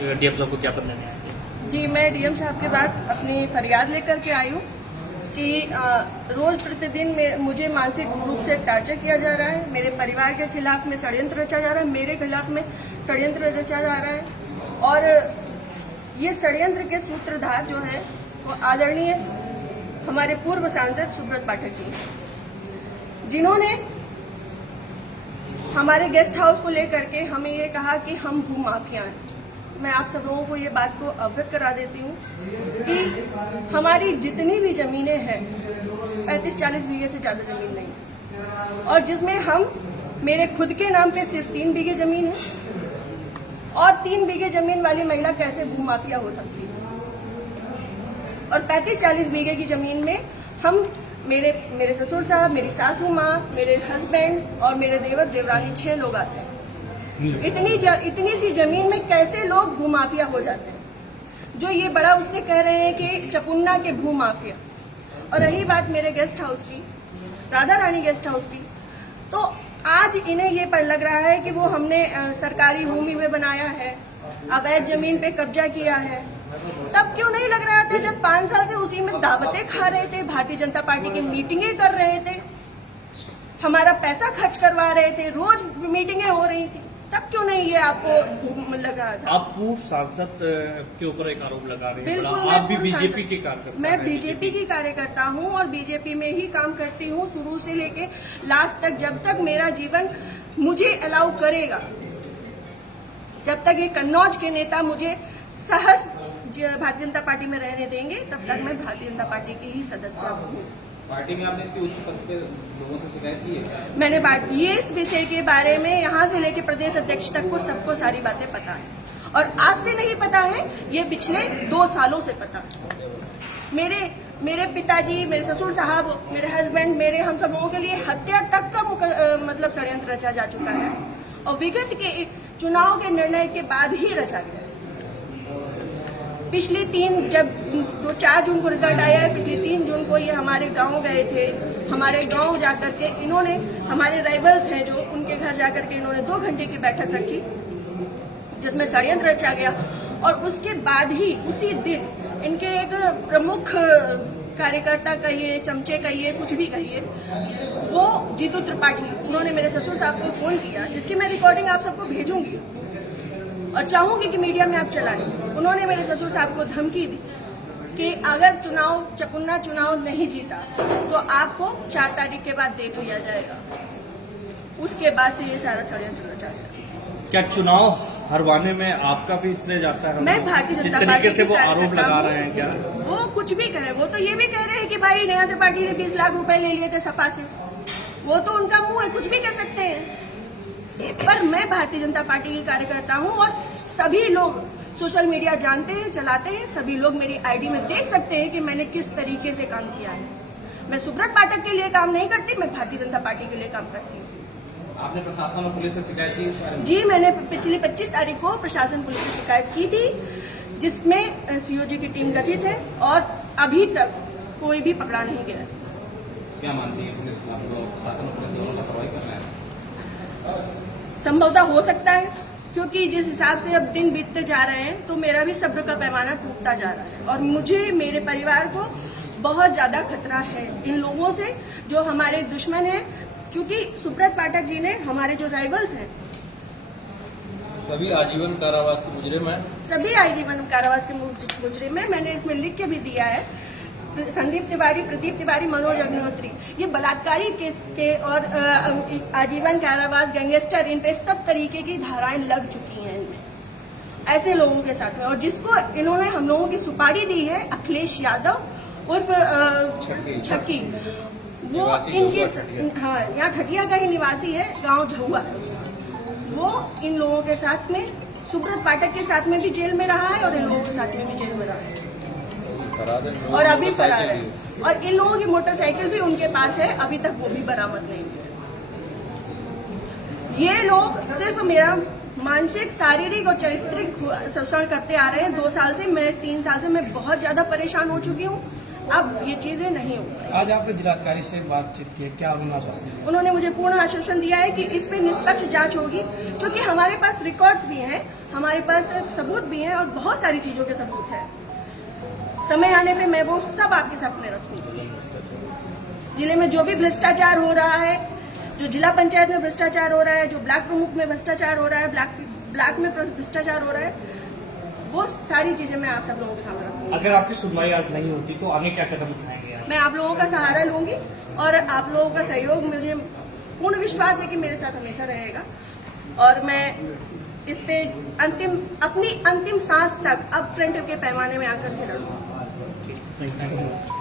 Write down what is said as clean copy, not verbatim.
DM साहब को ज्ञापन देने आए थे? जी, मैं डीएम साहब के पास अपनी फरियाद लेकर के आई हूँ कि रोज प्रतिदिन मुझे मानसिक रूप से टार्चर किया जा रहा है। मेरे परिवार के खिलाफ में षड्यंत्र रचा जा रहा है, मेरे खिलाफ में षड्यंत्र रचा जा रहा है। और ये षड्यंत्र के सूत्रधार जो है वो आदरणीय हमारे पूर्व सांसद सुब्रत पाठक जी, जिन्होंने हमारे गेस्ट हाउस को लेकर के हमें ये कहा कि हम भू माफिया हैं। मैं आप सब लोगों को ये बात को अवगत करा देती हूँ कि हमारी जितनी भी जमीनें हैं 35-40 बीघे से ज्यादा जमीन नहीं है, और जिसमें हम मेरे खुद के नाम पे सिर्फ 3 बीघे जमीन है। और 3 बीघे जमीन वाली महिला कैसे भू माफिया हो सकती है? और 35-40 बीघे की जमीन में हम मेरे ससुर साहब, मेरी सासू माँ, मेरे हस्बैंड और मेरे देवर देवरानी 6 लोग आते हैं। इतनी सी जमीन में कैसे लोग भू माफिया हो जाते हैं? जो ये बड़ा उससे कह रहे हैं कि चपुन्ना के भू माफिया। और रही बात मेरे गेस्ट हाउस की, राधा रानी गेस्ट हाउस की, तो आज इन्हें ये पर लग रहा है कि वो हमने सरकारी भूमि में बनाया है, अवैध जमीन पे कब्जा किया है। तब क्यों नहीं लग रहा था जब 5 साल से उसी में दावतें खा रहे थे, भारतीय जनता पार्टी की मीटिंगें कर रहे थे, हमारा पैसा खर्च करवा रहे थे, रोज मीटिंगें हो रही थी, तब क्यों नहीं ये आपको लग रहा था? आप पूर्व सांसद के ऊपर एक आरोप लगा रहे हैं। बिल्कुल, आप भी बीजेपी के कार्यकर्ता? मैं बीजेपी की कार्यकर्ता हूँ और बीजेपी में ही काम करती हूँ शुरू से लेके लास्ट तक, जब तक मेरा जीवन मुझे अलाउ करेगा, जब तक ये कन्नौज के नेता मुझे सहज भारतीय जनता पार्टी में रहने देंगे, तब तक मैं भारतीय जनता पार्टी की ही सदस्य हूँ। पार्टी में आपने इसकी उच्च पद पे लोगों से शिकायत की है? मैंने ये इस विषय के बारे में यहाँ से लेकर प्रदेश अध्यक्ष तक को सबको सारी बातें पता है, और आज से नहीं पता है, ये पिछले 2 सालों से पता है। मेरे पिताजी, मेरे ससुर साहब, मेरे हस्बैंड, मेरे हम सब लोगों के लिए हत्या तक का मतलब षड्यंत्र रचा जा चुका है, और विगत के चुनाव के निर्णय के बाद ही रचा गया। पिछली 4 जून को रिजल्ट आया है, पिछली 3 जून को ये हमारे गांव गए थे। हमारे गांव जाकर के इन्होंने, हमारे राइवल्स हैं जो, उनके घर जाकर के इन्होंने 2 घंटे की बैठक रखी जिसमें षड्यंत्र रचा गया। और उसके बाद ही उसी दिन इनके एक प्रमुख कार्यकर्ता कहिए, चमचे कहिए, कुछ भी कहिए, वो जीतू त्रिपाठी, उन्होंने मेरे ससुर साहब को फोन किया, जिसकी मैं रिकॉर्डिंग आप सबको भेजूंगी और चाहूंगी कि मीडिया में आप चलाएं। उन्होंने मेरे ससुर साहब को धमकी दी कि अगर चपुन्ना चुनाव नहीं जीता तो आपको 4 तारीख के बाद देख लिया जाएगा। उसके बाद से ये सारा षड्यंत्र रचा गया। क्या चुनाव हरवाने में आपका भी श्रेय जाता है? मैं भारतीय जनता पार्टी, जिस तरीके से वो आरोप लगा रहे हैं, क्या वो कुछ भी कहे, वो तो ये भी कह रहे हैं कि भाई नेहा त्रिपाठी ने 20 लाख रुपए ले लिए थे सपा से, वो तो उनका मुंह है, कुछ भी कह सकते हैं। पर मैं भारतीय जनता पार्टी की कार्यकर्ता हूं, और सभी लोग सोशल मीडिया जानते हैं, चलाते हैं, सभी लोग मेरी आईडी में देख सकते हैं कि मैंने किस तरीके से काम किया है। मैं सुब्रत पाठक के लिए काम नहीं करती, मैं भारतीय जनता पार्टी के लिए काम करती हूँ। आपने प्रशासन और पुलिस से शिकायत की इस बारे में? जी, मैंने पिछली 25 तारीख को प्रशासन पुलिस से शिकायत की थी, जिसमें सीओजी की टीम गठित है, और अभी तक कोई भी पकड़ा नहीं गया। क्या मानती है पुलिस, प्रशासन और पुलिस दोनों लापरवाही कर रहे हैं? संभवतः हो सकता है, क्योंकि जिस हिसाब से अब दिन बीतते जा रहे हैं तो मेरा भी सब्र का पैमाना टूटता जा रहा है, और मुझे, मेरे परिवार को बहुत ज्यादा खतरा है इन लोगों से जो हमारे दुश्मन हैं। क्योंकि सुब्रत पाठक जी ने, हमारे जो राइवल्स हैं, सभी आजीवन कारावास के मुजरिम हैं। सभी आजीवन कारावास के मुजरिम हैं। मैंने इसमें लिख के भी दिया है, संदीप तिवारी, प्रदीप तिवारी, मनोज अग्निहोत्री, ये बलात्कारी केस के और आजीवन कारावास, गैंगस्टर, इन पे सब तरीके की धाराएं लग चुकी हैं इनमें, ऐसे लोगों के साथ में। और जिसको इन्होंने हम लोगों की सुपारी दी है, अखिलेश यादव उर्फ छक्की, वो इनके, हाँ, यहाँ ठटिया का ही निवासी है, गांव झहुआ है उसका। वो इन लोगों के साथ में, सुब्रत पाठक के साथ में भी जेल में रहा है और इन लोगों के साथ में भी जेल में रहा है, और अभी फरार है। और इन लोगों की मोटरसाइकिल भी उनके पास है, अभी तक वो भी बरामद नहीं हुई। ये लोग सिर्फ मेरा मानसिक, शारीरिक और चारित्रिक शोषण करते आ रहे हैं 2 साल से। मैं 3 साल से मैं बहुत ज्यादा परेशान हो चुकी हूँ। अब ये चीजें नहीं होंगी। आज आपने जिलाधिकारी से बातचीत की, क्या उन्होंने आश्वासन दिया? उन्होंने मुझे पूर्ण आश्वासन दिया है कि इस पे निष्पक्ष जांच होगी, क्योंकि हमारे पास रिकॉर्ड्स भी हैं, हमारे पास सबूत भी हैं और बहुत सारी चीजों के सबूत हैं। समय आने पे मैं वो सब आपके सामने रखूंगी। जिले में जो भी भ्रष्टाचार हो रहा है, जो जिला पंचायत में भ्रष्टाचार हो रहा है, जो ब्लॉक प्रमुख में भ्रष्टाचार हो रहा है, ब्लॉक में भ्रष्टाचार हो रहा है, वो सारी चीजें मैं आप सब लोगों के सामने रखूंगी। अगर आपकी सुनवाई आज नहीं होती तो आगे क्या कदम उठाएंगे आप? मैं आप लोगों का सहारा लूंगी और आप लोगों का सहयोग, मुझे पूर्ण विश्वास है कि मेरे साथ हमेशा रहेगा और मैं इस पे अपनी अंतिम सांस तक अब फ्रंट के पैमाने में आकर के लड़ूंगी। Thank you.